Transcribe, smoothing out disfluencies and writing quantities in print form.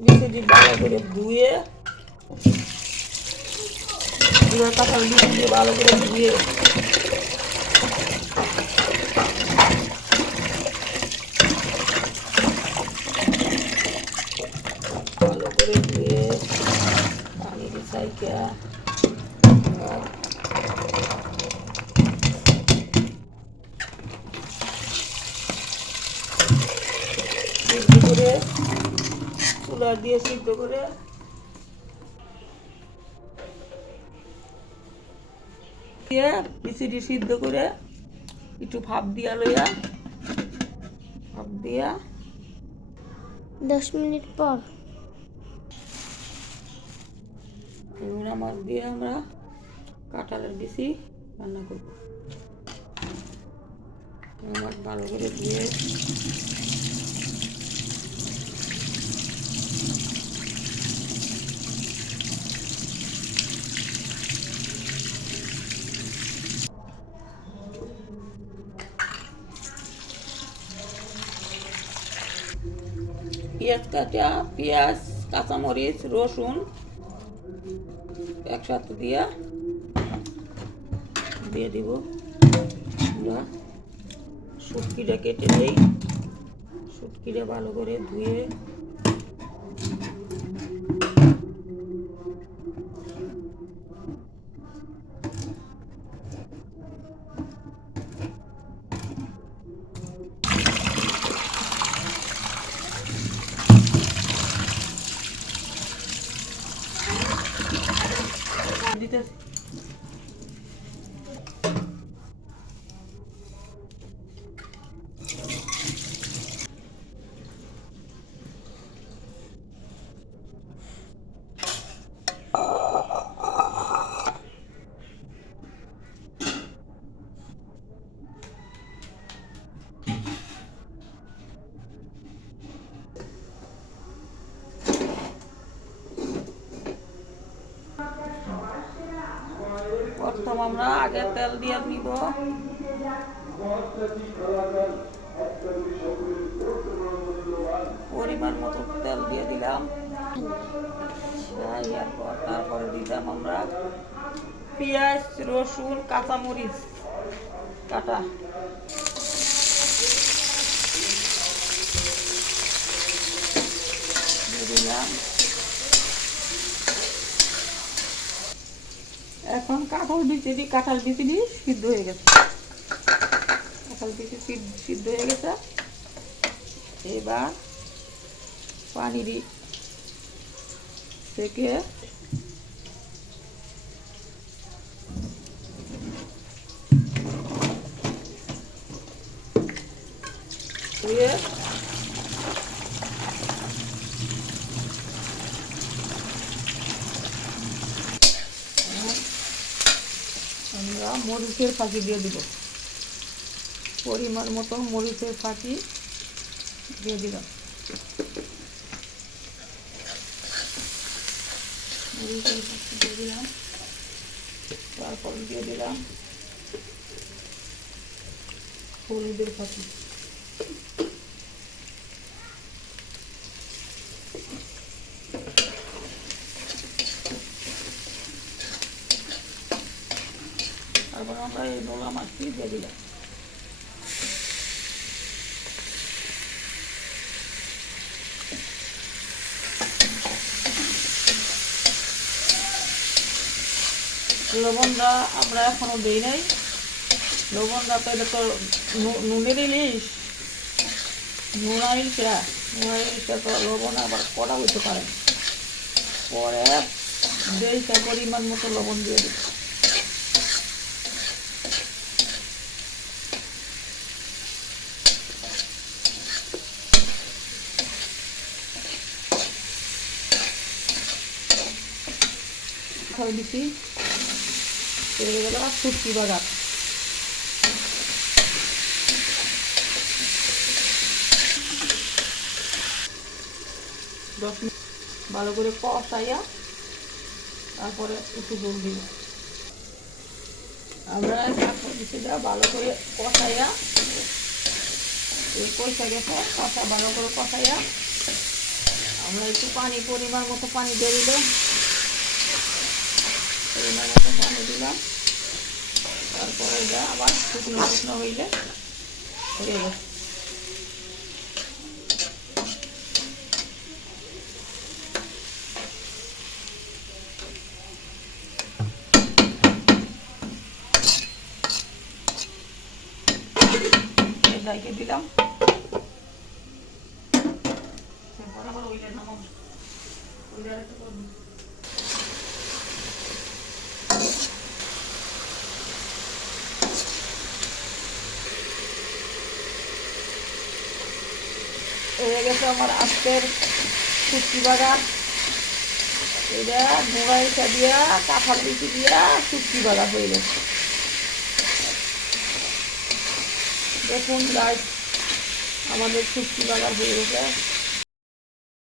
বিচি ভালো করে ধুয়ে কাঁঠাল বিচি দিয়ে ভালো করে ধুয়ে ভালো করে ধুয়ে পানি রিসাইকেল সিদ্ধ করে চুলা দিয়ে সিদ্ধ করে দিয়ে বিচিটি সিদ্ধ করে একটু ভাপ দিয়া লইয়া ভাপ দিয়া 10 মিনিট পর নোনা মাছ দিয়ে আমরা কাঁঠালের বিচি রান্না করব। মাছ ভালো করে ধুয়ে পেঁয়াজ কাটা পেঁয়াজ কাঁচামরিচ রসুন একসাথে দিয়ে দিব। আমরা শুটকিটা কেটে দিই, শুটকিটা ভালো করে ধুয়ে দিতে প্রথম আমরা আগে তেল দিয়ে নিব, পরিমাণ মতো তেল দিয়ে দিলাম। তারপরে দিলাম আমরা পেঁয়াজ রসুন কাঁচামরিচ কাটা দিয়ে দিলাম। এখন কাঁঠাল বিচিটি সিদ্ধ হয়ে গেছে, কাঁঠাল বিচি সিদ্ধ হয়ে গেছে। এবার পানি থেকে ধুয়ে আমরা মরিচের ফাঁকি দিয়ে দিব, পরিমাণ মতো মরিচের ফাঁকি দিয়ে দিলাম। মরিচের ফাঁকি দিয়ে দিলাম, তারপর দিয়ে দিলাম হলুদের ফাঁকি, তারপর আমরা এই নোলা মাছটি দিয়ে দিলাম। লবণটা আমরা এখনো দিই নাই, লবণটা তো এটা তো নুনের ইলিশ, নোনা ইলিশটা তো লবণ আবার কড়া হইতে পারে, পরে দেইটা পরিমাণ মতো লবণ দিয়ে দিই। কাঁঠাল বিচি হয়ে গেল শুটকি বাগার। 10 মিনিট ভালো করে কষাইয়া তারপরে একটু জল দিব। আমরা কাঁঠাল বিচিটা ভালো করে কষাইয়া এই কষা গেছে, কষা ভালো করে কষাইয়া আমরা একটু পানি পরিমাণ মতো পানি দিয়ে দিলাম, পরিমাণ মতো পানি দিলাম। তারপরে এটা আবার শুকনো শুকনো হইলে হয়ে যাবে। রেখে দিলাম। বরাবর ওইটা নামাবো, ওইটা একটু করবো। হয়ে গেছে আমার আজকের শুটকি বাগার। এটা নোড়া ইটা দিয়া কাঁঠাল বিচি দিয়া শুটকি বাগার হয়ে গেছে। দেখুন গাইস, আমাদের শুটকি বাগার হয়ে গেছে।